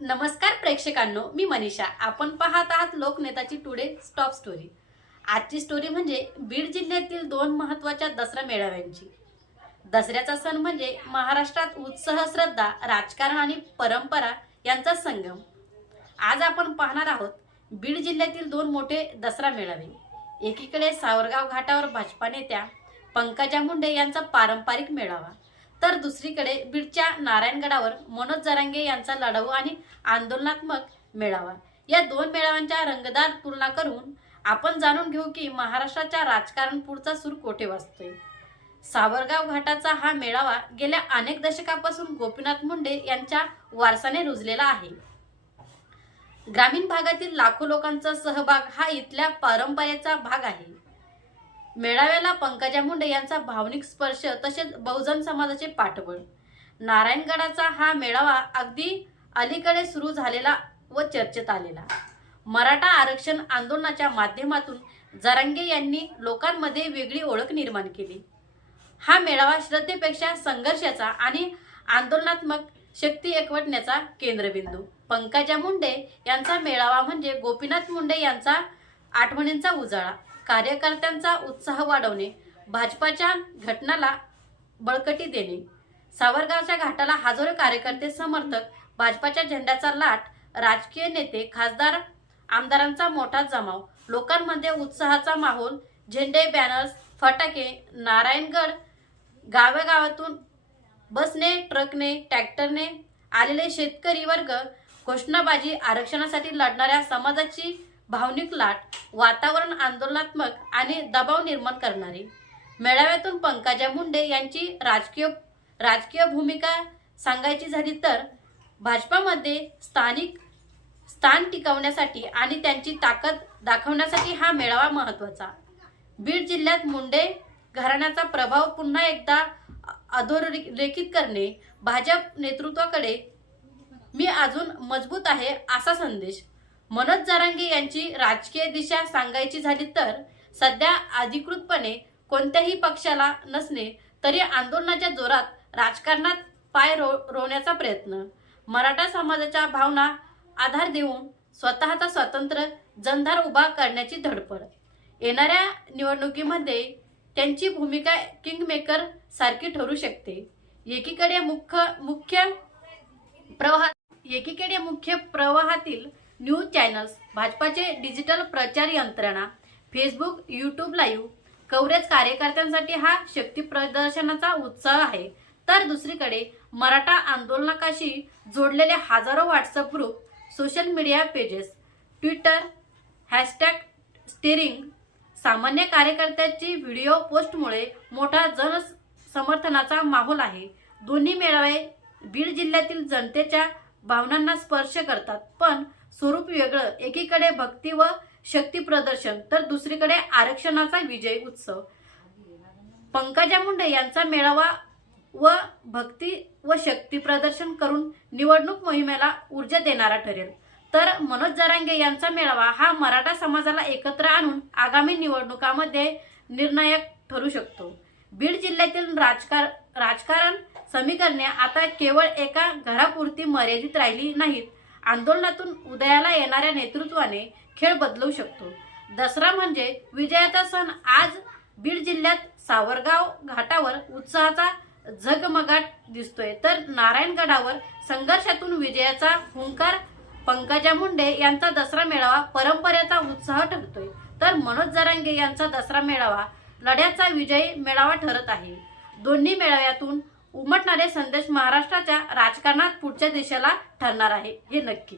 नमस्कार प्रेक्षकांनो मी मनीषा. आपण पाहत आहात लोकनेताची टुडे स्टॉप स्टोरी आजची स्टोरी म्हणजे बीड जिल्ह्यातील दोन महत्त्वाच्या दसरा मेळाव्यांची. दसऱ्याचा सण म्हणजे महाराष्ट्रात उत्साह श्रद्धा राजकारण आणि परंपरा यांचा संगम. आज आपण पाहणार आहोत बीड जिल्ह्यातील दोन मोठे दसरा मेळावे. एकीकडे सावरगाव घाटावर भाजपा नेत्या पंकजा मुंडे यांचा पारंपरिक मेळावा. तर दुसरीकडे बीडच्या नारायणगडावर मनोज जरांगे यांचा लढाऊ आणि आंदोलनात्मक मेळावा. या दोन मेळाव्यांच्या रंगदार तुलना करून आपण जाणून घेऊ की महाराष्ट्राच्या राजकारण पुढचा सूर कोठे वाचतोय? सावरगाव घाटाचा हा मेळावा गेल्या अनेक दशकापासून गोपीनाथ मुंडे यांच्या वारसाने रुजलेला आहे. ग्रामीण भागातील लाखो लोकांचा सहभाग हा इथल्या परंपरेचा भाग आहे. मेळाव्याला पंकजा मुंडे यांचा भावनिक स्पर्श तसेच बहुजन समाजाचे पाठबळ. नारायणगडाचा हा मेळावा अगदी अलीकडे सुरू झालेला व चर्चेत आलेला. मराठा आरक्षण आंदोलनाच्या माध्यमातून जरांगे यांनी लोकांमध्ये वेगळी ओळख निर्माण केली. हा मेळावा श्रद्धेपेक्षा संघर्षाचा आणि आंदोलनात्मक शक्ती एकवटण्याचा केंद्रबिंदू. पंकजा मुंडे यांचा मेळावा म्हणजे गोपीनाथ मुंडे यांचा आठवणींचा उजाळा. कार्यकर्त्यांचा उत्साह वाढवणे भाजपाच्या घटनाला बळकटी देणे. सावरगावच्या घाटाला हजारो कार्यकर्ते समर्थक भाजपाच्या झेंड्याचा लाट राजकीय नेते खासदार आमदारांचा मोठा जमाव. लोकांमध्ये उत्साहाचा माहोल झेंडे बॅनर्स फटाके नारायणगड गावागावातून बसने ट्रकने ट्रॅक्टरने आलेले शेतकरी वर्ग घोषणाबाजी आरक्षणासाठी लढणाऱ्या समाजाची भावनिक लाट वातावरण आंदोलनात्मक आणि दबाव निर्माण करणारी. मेळाव्यातून पंकजा मुंडे यांची राजकीय राजकीय भूमिका सांगायची झाली तर भाजपामध्ये स्थानिक स्थान टिकवण्यासाठी आणि त्यांची ताकद दाखवण्यासाठी हा मेळावा महत्त्वाचा बीड जिल्ह्यात मुंडे घराण्याचा प्रभाव पुन्हा एकदा अधोरेखित करणे भाजप नेतृत्वाकडे मी अजून मजबूत आहे असा संदेश. मनोज जरांगे यांची राजकीय दिशा सांगायची झाली तर सध्या अधिकृतपणे कोणत्याही पक्षाला नसणे तरी आंदोलनाच्या जोरात राजकारणात पाय रो रोवण्याचा प्रयत्न. मराठा समाजाच्या भावना आधार देऊन स्वतःचा स्वतंत्र जनधार उभा करण्याची धडपड. येणाऱ्या निवडणुकीमध्ये त्यांची भूमिका किंगमेकर सारखी ठरू शकते. एकीकडे मुख्य मुख्य प्रवाह एकीकडे मुख्य प्रवाहातील न्यूज चॅनल्स भाजपाचे डिजिटल प्रचार यंत्रणा फेसबुक यूट्यूब लाईव्ह. कव्हरेज कार्यकर्त्यांसाठी हा शक्ती प्रदर्शनाचा उत्साह आहे. तर दुसरीकडे मराठा आंदोलनाकाशी जोडलेले हजारो WhatsApp group social media pages Twitter hashtag steering सामान्य कार्यकर्त्याची व्हिडिओ पोस्टमुळे मोठा जन समर्थनाचा माहोल आहे. दोन्ही मेळावे बीड जिल्ह्यातील जनतेच्या भावनांना स्पर्श करतात. पण स्वरूप वेगळं. एकीकडे भक्ती व शक्ती प्रदर्शन तर दुसरीकडे आरक्षणाचा विजय उत्सव. पंकजा मुंडे यांचा मेळावा व भक्ती व शक्ती प्रदर्शन करून निवडणूक मोहिमेला ऊर्जा देणारा ठरेल. तर मनोज जरांगे यांचा मेळावा हा मराठा समाजाला एकत्र आणून आगामी निवडणुकामध्ये निर्णायक ठरू शकतो. बीड जिल्ह्यातील राजकार राजकारण समीकरणे आता केवळ एका घरापुरती मर्यादित राहिली नाहीत. आंदोलनातून उदयाला येणाऱ्या नेतृत्वाने खेळ बदलू शकतो. दसरा म्हणजे विजयाचा सण. आज बीड जिल्ह्यात सावरगाव घाटावर उत्साहाचा झगमगाट दिसतोय. तर नारायणगडावर संघर्षातून विजयाचा हुंकार पंकजा मुंडे यांचा दसरा मेळावा परंपरेचा उत्साह ठरतोय. तर मनोज जरांगे यांचा दसरा मेळावा लढ्याचा विजय मेळावा ठरत आहे. दोन्ही मेळाव्यातून उमटणारे संदेश महाराष्ट्राच्या राजकारणात पुढच्या दिशेला ठरणार आहे हे नक्की.